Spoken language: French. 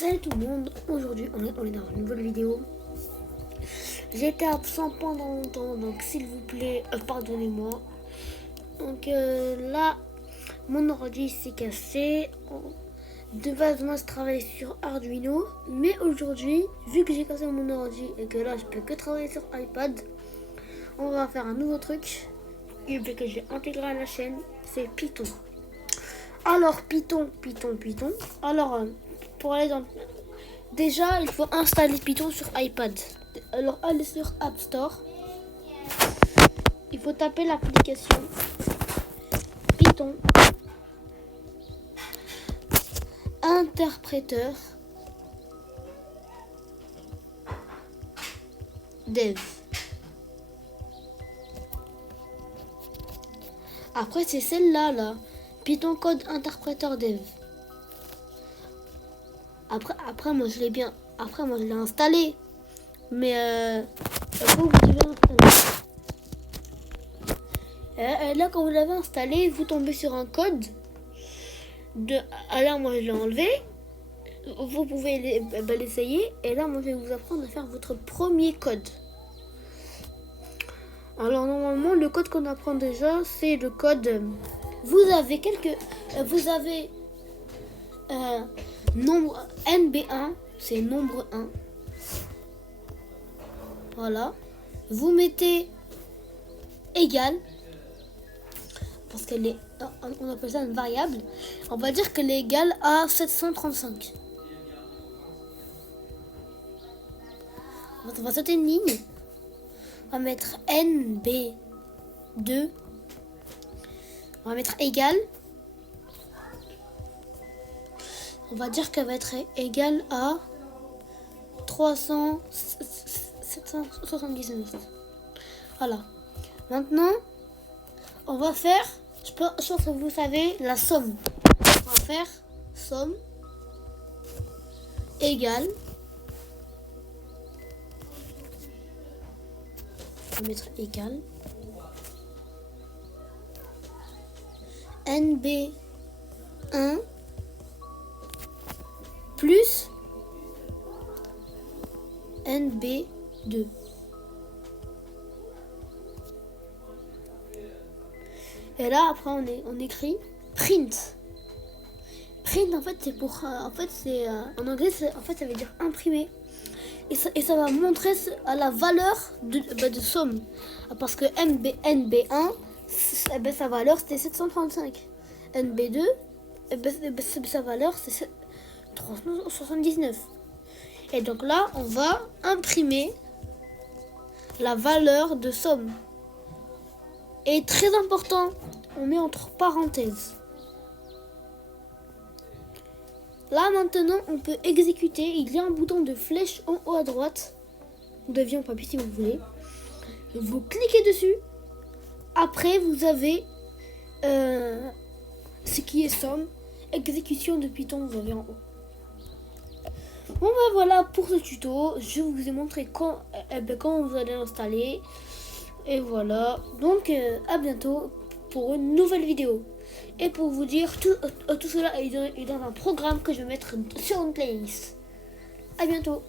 Salut tout le monde, aujourd'hui on est dans une nouvelle vidéo. J'étais absent pendant longtemps, donc s'il vous plaît, pardonnez-moi. Donc là, mon ordi s'est cassé. De base, moi je travaille sur Arduino, mais aujourd'hui, vu que j'ai cassé mon ordi et que là je peux que travailler sur iPad, on va faire un nouveau truc et que j'ai intégré à la chaîne, c'est Python. Alors Python. Alors pour aller dans... Déjà, il faut installer Python sur iPad. Alors allez sur App Store. Il faut taper l'application Python interpréteur dev. Après c'est celle-là là, Python code interpréteur dev. Après moi je l'ai installé, mais vous devez l'installer. Et là quand vous l'avez installé, vous tombez sur un code de. Alors moi je l'ai enlevé. Vous pouvez l'essayer. Et là moi je vais vous apprendre à faire votre premier code. Alors normalement le code qu'on apprend déjà c'est le code. Vous avez nombre NB1, c'est nombre 1. Voilà. Vous mettez égal, parce qu'elle est, on appelle ça une variable. On va dire qu'elle est égale à 735. On va sauter une ligne. On va mettre NB2. On va mettre égal. On va dire qu'elle va être égale à 779. Voilà. Maintenant, on va faire, je pense que vous savez, la somme. On va faire somme égale. On va mettre égal. NB1 plus NB2. Et là après on écrit print. Print en fait c'est pour en anglais en fait ça veut dire imprimer. Et ça va montrer à la valeur de somme. Parce que NB1 sa valeur c'était 735. NB2 sa valeur c'est 379. Et donc là, on va imprimer la valeur de somme. Et très important, on met entre parenthèses. Là maintenant, on peut exécuter. Il y a un bouton de flèche en haut à droite. De avion papier si vous voulez. Vous cliquez dessus. Après, vous avez ce qui est somme. Exécution de Python, vous avez en haut. Bon ben voilà pour ce tuto, je vous ai montré quand vous allez l'installer. Et voilà, donc à bientôt pour une nouvelle vidéo. Et pour vous dire, tout cela est dans un programme que je vais mettre sur une playlist. À bientôt.